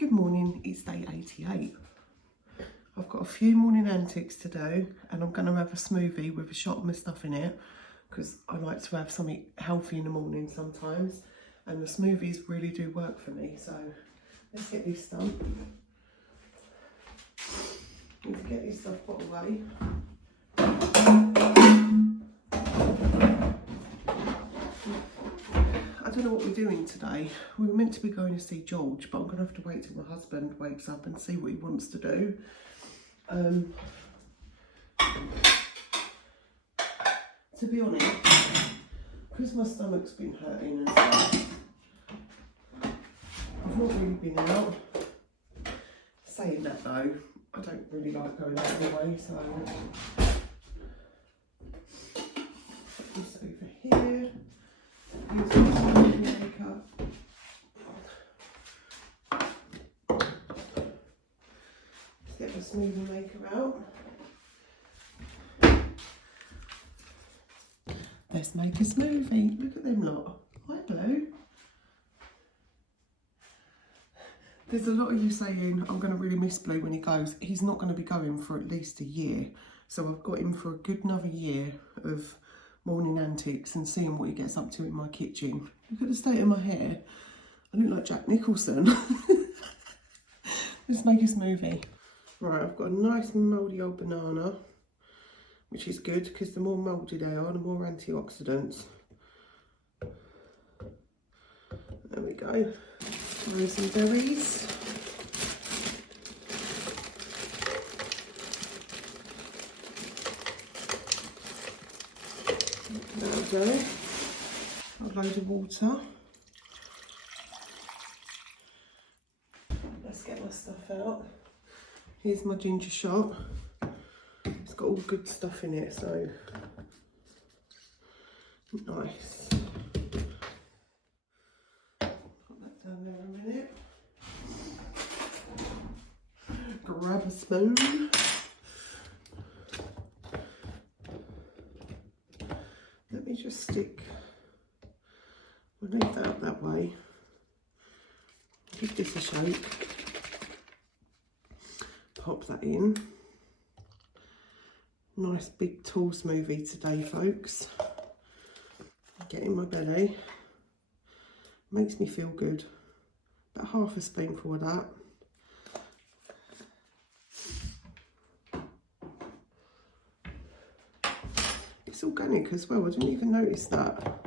Good morning, it's day 88. I've got a few morning antics to do and I'm going to have a smoothie with a shot of my stuff in it because I like to have something healthy in the morning sometimes and the smoothies really do work for me. So let's get this done. Need to get this stuff put away. I don't know what we're doing today. We were meant to be going to see George, but I'm going to have to wait till my husband wakes up and see what he wants to do. To be honest, because my stomach's been hurting and stuff, I've not really been out. Saying that though, I don't really like going out anyway, so put this over here. Use my smoothie maker. Let's get the smoothie maker out. Let's make a smoothie. Look at them lot. Hi, Blue. There's a lot of you saying I'm going to really miss Blue when he goes. He's not going to be going for at least a year. So I've got him for a good another year of morning antics and seeing what he gets up to in my kitchen. Look at the state of my hair. I look like Jack Nicholson. Let's make a smoothie. Right, I've got a nice mouldy old banana, which is good because the more mouldy they are, the more antioxidants. There we go. Throw some berries. There we go. A load of water. Let's get my stuff out. Here's my ginger shot. It's got all good stuff in it, so nice. Put that down there a minute. Grab a spoon. Let me just stick. We'll leave that up that way. Give this a shake. Pop that in. Nice big tall smoothie today, folks. Get in my belly. Makes me feel good. About half a spoonful of that. It's organic as well. I didn't even notice that.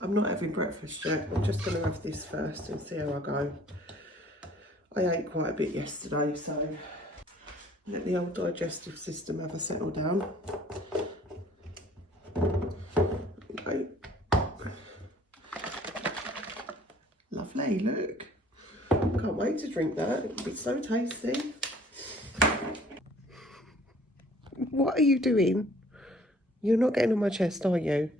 I'm not having breakfast yet. I'm just going to have this first and see how I go. I ate quite a bit yesterday, so let the old digestive system have a settle down. Okay. Lovely, look. Can't wait to drink that. It'll be so tasty. What are you doing? You're not getting on my chest, are you?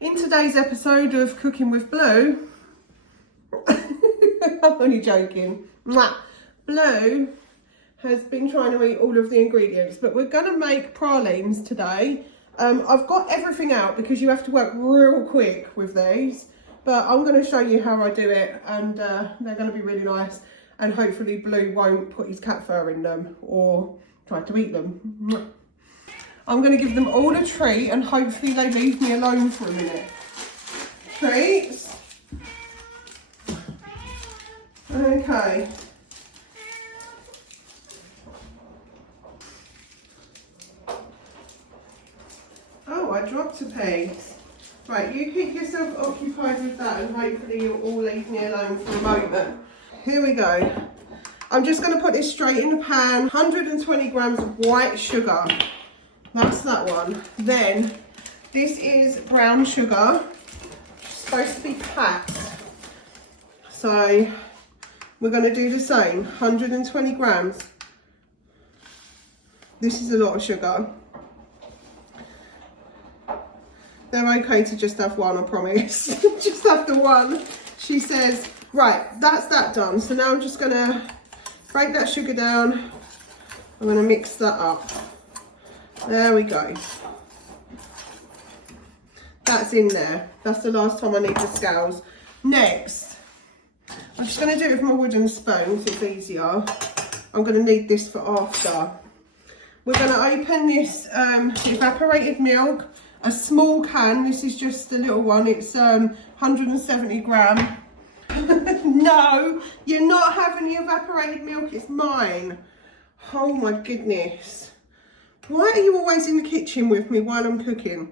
In today's episode of Cooking with Blue, I'm only joking. Blue has been trying to eat all of the ingredients, but we're going to make pralines today. I've got everything out because you have to work real quick with these, but I'm going to show you how I do it, and they're going to be really nice, and hopefully Blue won't put his cat fur in them or try to eat them. I'm going to give them all a treat and hopefully they leave me alone for a minute. Treats. Okay. Oh, I dropped a piece. Right, you keep yourself occupied with that and hopefully you'll all leave me alone for a moment. Here we go. I'm just going to put this straight in the pan. 120 grams of white sugar. That's that one. Then this is brown sugar. It's supposed to be packed. So we're going to do the same. 120 grams. This is a lot of sugar. They're okay to just have one, I promise. Just have the one. She says, right, that's that done. So now I'm just going to break that sugar down. I'm going to mix that up. There we go. That's in there. That's the last time I need the scales. Next, I'm just going to do it with my wooden spoon so it's easier. I'm going to need this for after. We're going to open this evaporated milk, a small can. This is just a little one. It's 170 gram. No, you're not having the evaporated milk. It's mine. Oh my goodness. Why are you always in the kitchen with me while I'm cooking?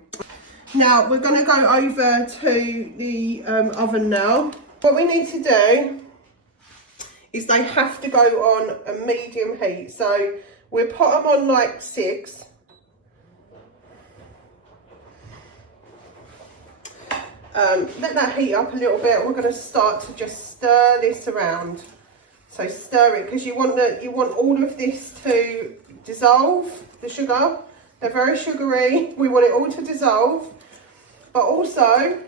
Now, we're going to go over to the oven now. What we need to do is they have to go on a medium heat. So we'll put them on like 6. Let that heat up a little bit. We're going to start to just stir this around. So stir it because you want all of this to dissolve, the sugar. They're very sugary. We want it all to dissolve. But also,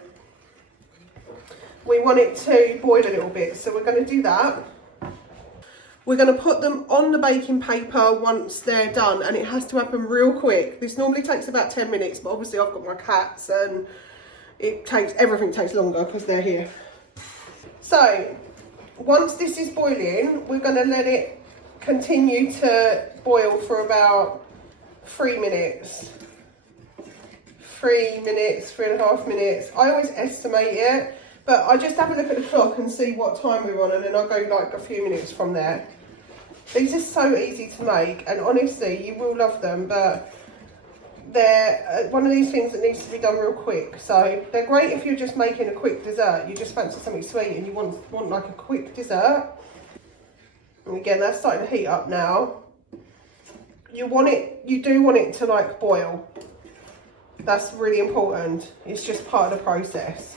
we want it to boil a little bit. So we're going to do that. We're going to put them on the baking paper once they're done. And it has to happen real quick. This normally takes about 10 minutes. But obviously I've got my cats and everything takes longer because they're here. So, once this is boiling, we're going to let it continue to boil for about 3 minutes. 3 minutes, 3.5 minutes. I always estimate it, but I just have a look at the clock and see what time we're on, and then I'll go like a few minutes from there. These are so easy to make, and honestly, you will love them, but they're one of these things that needs to be done real quick. So they're great if you're just making a quick dessert. You just fancy something sweet and you want like a quick dessert. And again, that's starting to heat up now. You do want it to like boil. That's really important. It's just part of the process.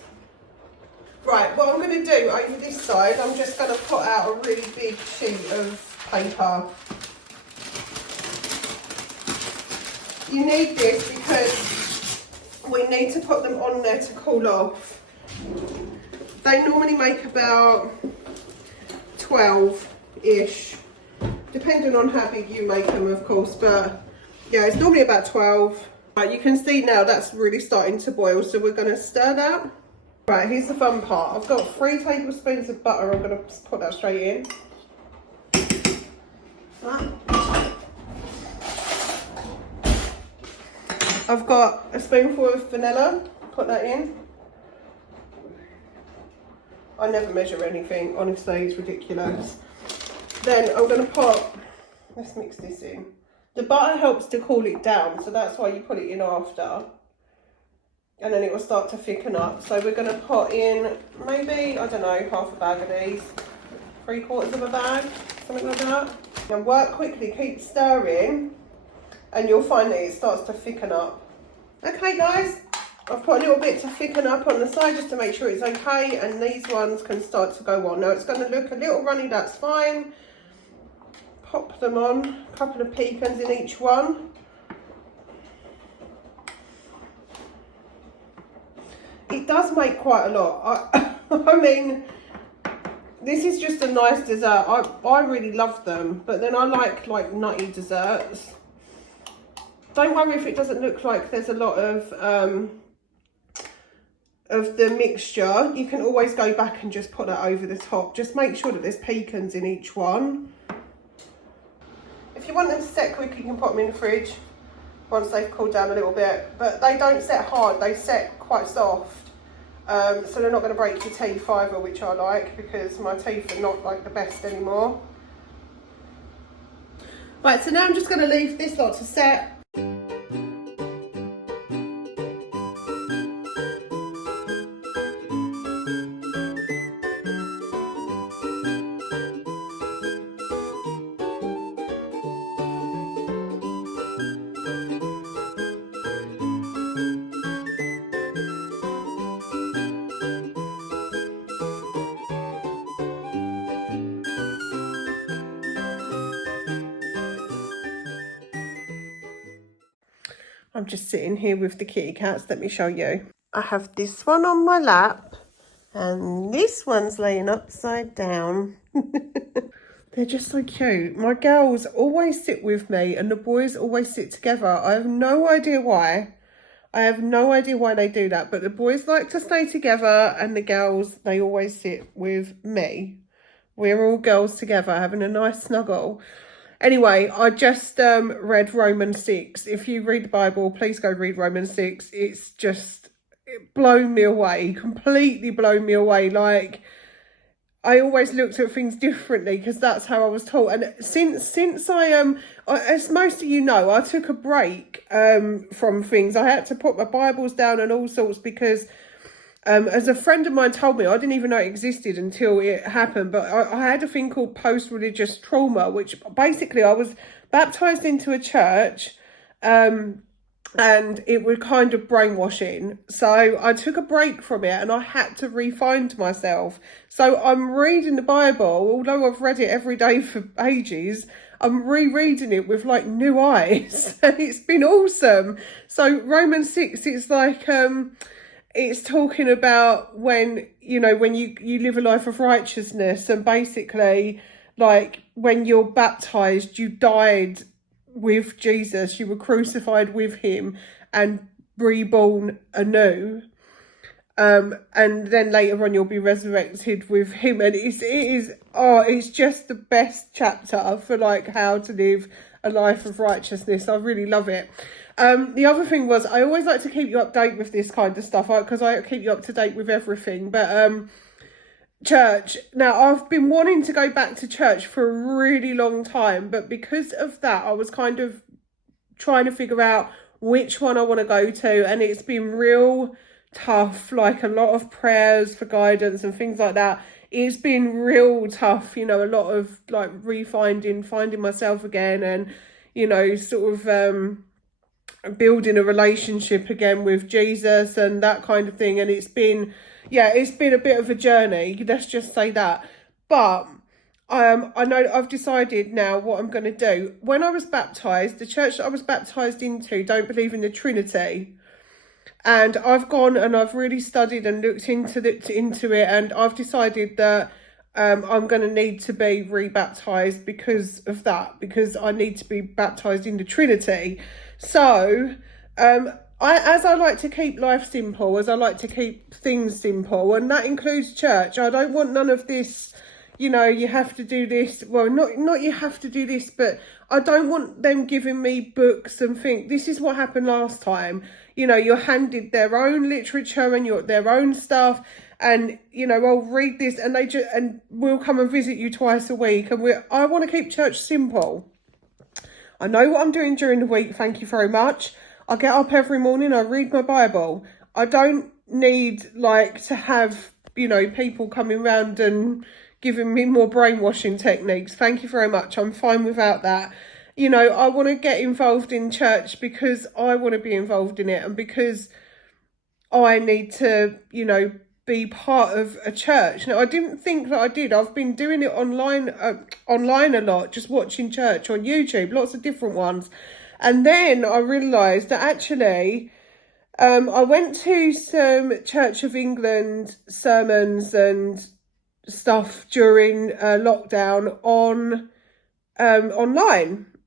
Right, what I'm going to do over this side, I'm just going to put out a really big sheet of paper. You need this because we need to put them on there to cool off. They normally make about 12-ish, depending on how big you make them, of course, but yeah, it's normally about 12. Right, you can see now that's really starting to boil, so we're going to stir that. Right, here's the fun part. I've got 3 tablespoons of butter. I'm going to put that straight in. Right. I've got a spoonful of vanilla, put that in. I never measure anything, honestly, it's ridiculous. Then I'm going to put, let's mix this in. The butter helps to cool it down, so that's why you put it in after. And then it will start to thicken up. So we're going to put in maybe, I don't know, half a bag of these. 3/4 of a bag, something like that. And work quickly, keep stirring. And you'll find that it starts to thicken up. Okay guys, I've put a little bit to thicken up on the side just to make sure it's okay, and these ones can start to go on. Now it's going to look a little runny, that's fine. Pop them on, a couple of pecans in each one. It does make quite a lot. I mean, this is just a nice dessert. I really love them, but then I like nutty desserts. Don't worry if it doesn't look like there's a lot of the mixture. You can always go back and just put that over the top. Just make sure that there's pecans in each one. If you want them to set quick, you can put them in the fridge once they've cooled down a little bit. But they don't set hard, they set quite soft. So they're not going to break your teeth either, which I like, because my teeth are not like the best anymore. Right, so now I'm just going to leave this lot to set. I'm just sitting here with the kitty cats. Let me show you. I have this one on my lap and this one's laying upside down. They're just so cute. My girls always sit with me and the boys always sit together. I have no idea why. I have no idea why they do that, but the boys like to stay together and the girls, they always sit with me. We're all girls together having a nice snuggle. Anyway, I just read Romans 6. If you read the Bible, please go read Romans 6. It's just blown me away, completely blown me away. Like, I always looked at things differently because that's how I was taught. And since I as most of you know, I took a break from things. I had to put my Bibles down and all sorts because as a friend of mine told me, I didn't even know it existed until it happened. But I had a thing called post-religious trauma, which basically I was baptized into a church. And it was kind of brainwashing. So I took a break from it and I had to re-find myself. So I'm reading the Bible, although I've read it every day for ages, I'm rereading it with like new eyes and it's been awesome. So Romans 6, it's like, it's talking about when, you know, when you live a life of righteousness and basically like when you're baptized, you died with Jesus, you were crucified with him and reborn anew, and then later on you'll be resurrected with him. And it's just the best chapter for like how to live a life of righteousness. I really love it. The other thing was, I always like to keep you updated with this kind of stuff because I keep you up to date with everything, but church. Now, I've been wanting to go back to church for a really long time, but because of that, I was kind of trying to figure out which one I want to go to, and it's been real tough, like a lot of prayers for guidance and things like that. It's been real tough, you know, a lot of like finding myself again and, you know, sort of building a relationship again with Jesus and that kind of thing. And it's been a bit of a journey, let's just say that. But I know I've decided now what I'm going to do. When I was baptised, the church that I was baptised into don't believe in the Trinity. And I've gone and I've really studied and looked into it, and I've decided that I'm going to need to be rebaptised because of that, because I need to be baptised in the Trinity. So as I like to keep life simple, as I like to keep things simple, and that includes church. I don't want none of this, you know, you have to do this. Well, not you have to do this, but I don't want them giving me books and think this is what happened last time. You know, you're handed their own literature and their own stuff, and you know, I'll read this, and and we'll come and visit you twice a week, and I want to keep church simple. I know what I'm doing during the week. Thank you very much. I get up every morning, I read my Bible. I don't need like to have, you know, people coming around and giving me more brainwashing techniques. Thank you very much. I'm fine without that. You know, I want to get involved in church because I want to be involved in it, and because I need to, you know, be part of a church. Now, I didn't think that I did. I've been doing it online a lot, just watching church on YouTube, lots of different ones. And then I realised that actually I went to some Church of England sermons and stuff during lockdown online,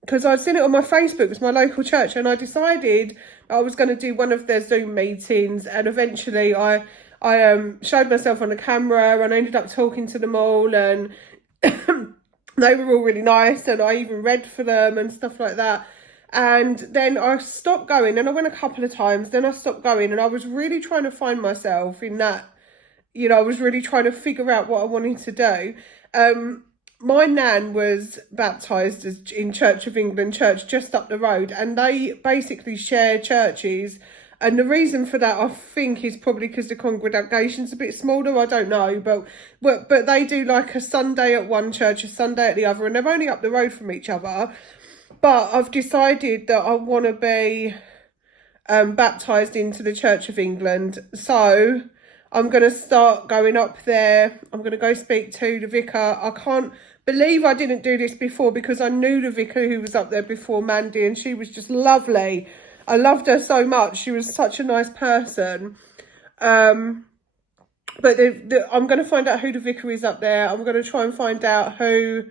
because I'd seen it on my Facebook. It's my local church, and I decided I was going to do one of their Zoom meetings, and eventually I showed myself on the camera and I ended up talking to them all, and they were all really nice, and I even read for them and stuff like that. And then I stopped going, and I went a couple of times, then I stopped going, and I was really trying to find myself in that, you know, I was really trying to figure out what I wanted to do. My nan was baptised in Church of England church just up the road, and they basically share churches. And the reason for that, I think, is probably because the congregation's a bit smaller. I don't know, but they do like a Sunday at one church, a Sunday at the other, and they're only up the road from each other. But I've decided that I want to be baptised into the Church of England. So I'm going to start going up there. I'm going to go speak to the vicar. I can't believe I didn't do this before, because I knew the vicar who was up there before, Mandy, and she was just lovely. I loved her so much. She was such a nice person. But I'm going to find out who the vicar is up there. I'm going to try and find out who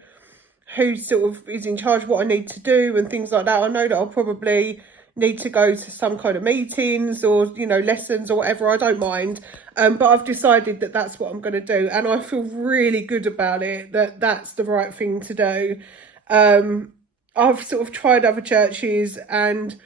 who sort of is in charge of what I need to do and things like that. I know that I'll probably need to go to some kind of meetings or, you know, lessons or whatever. I don't mind. But I've decided that that's what I'm going to do. And I feel really good about it, that that's the right thing to do. I've sort of tried other churches and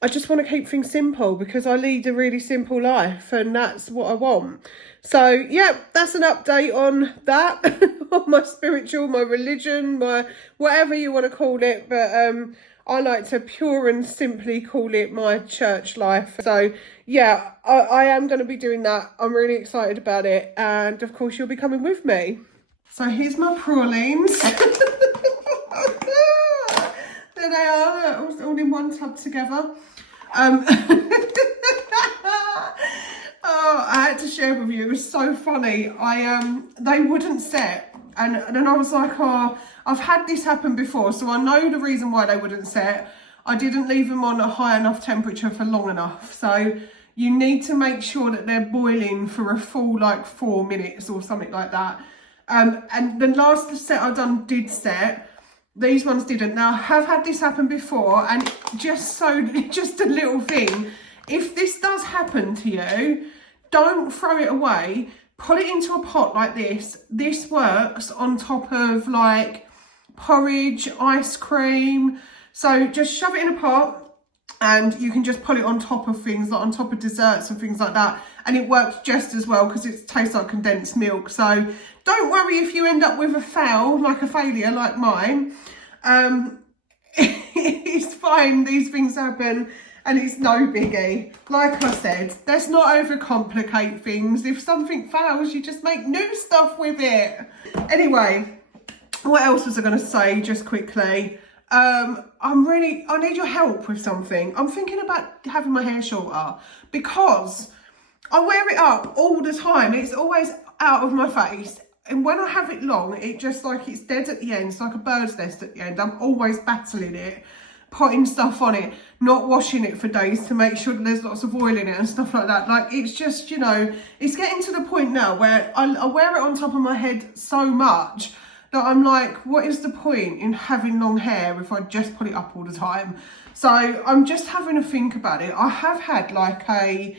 I just want to keep things simple because I lead a really simple life and that's what I want. So, yeah, that's an update on that, on my spiritual, my religion, my whatever you want to call it. But I like to pure and simply call it my church life. So, yeah, I am going to be doing that. I'm really excited about it. And, of course, you'll be coming with me. So, here's my pralines. There they are, all in one tub together. Oh, I had to share with you. It was so funny. They wouldn't set, and then I was like, oh, I've had this happen before, so I know the reason why they wouldn't set. I didn't leave them on a high enough temperature for long enough. So you need to make sure that they're boiling for a full 4 minutes or something like that. And the last set I done did set. These ones didn't. Now, I have had this happen before, and just a little thing. If this does happen to you, don't throw it away. Put it into a pot like this. This works on top of porridge, ice cream. So just shove it in a pot and you can just put it on top of things, like on top of desserts and things like that. And it works just as well because it tastes like condensed milk. So don't worry if you end up with a failure like mine. It's fine. These things happen. And it's no biggie. Like I said, let's not overcomplicate things. If something fails, you just make new stuff with it. Anyway, what else was I going to say just quickly? I need your help with something. I'm thinking about having my hair shorter because I wear it up all the time. It's always out of my face. And when I have it long, it just it's dead at the end. It's like a bird's nest at the end. I'm always battling it, putting stuff on it, not washing it for days to make sure that there's lots of oil in it and stuff like that. It's just, it's getting to the point now where I wear it on top of my head so much that I'm like, what is the point in having long hair if I just put it up all the time? So I'm just having a think about it. I have had a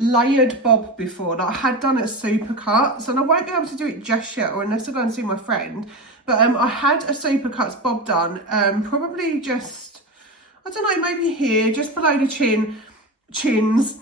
layered bob before that I had done at Supercuts, and I won't be able to do it just yet or unless I go and see my friend. But I had a Supercuts bob done, probably just, I don't know, maybe here, just below the chins.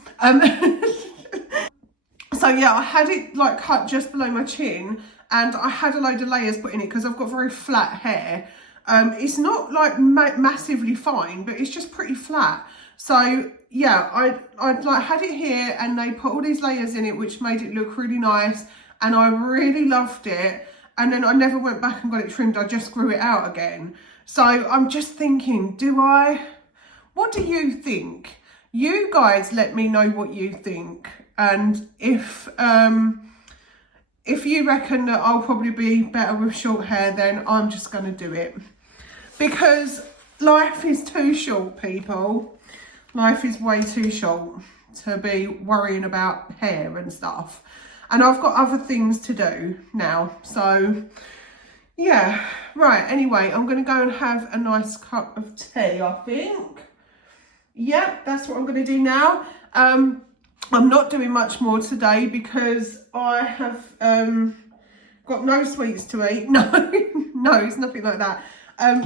So yeah, I had it cut just below my chin, and I had a load of layers put in it because I've got very flat hair. It's not massively fine, but it's just pretty flat. So yeah, I had it here, and they put all these layers in it, which made it look really nice, and I really loved it. And then I never went back and got it trimmed. I just grew it out again. So I'm just thinking, what do you think? You guys let me know what you think. And if you reckon that I'll probably be better with short hair, then I'm just going to do it. Because life is too short, people. Life is way too short to be worrying about hair and stuff. And I've got other things to do now. So, yeah. Right, anyway, I'm going to go and have a nice cup of tea, I think. Yep, that's what I'm going to do now. I'm not doing much more today because I have got no sweets to eat. No, it's nothing like that.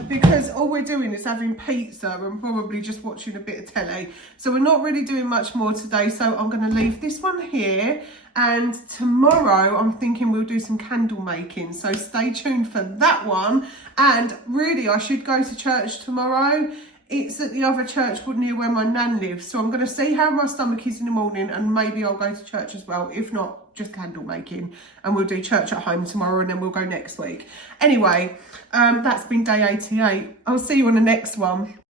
Because all we're doing is having pizza and probably just watching a bit of telly. So we're not really doing much more today. So I'm going to leave this one here. And tomorrow I'm thinking we'll do some candle making. So stay tuned for that one. And really, I should go to church tomorrow. It's at the other church near where my nan lives. So I'm going to see how my stomach is in the morning, and maybe I'll go to church as well. If not, just candle making. And we'll do church at home tomorrow, and then we'll go next week. Anyway, that's been day 88. I'll see you on the next one.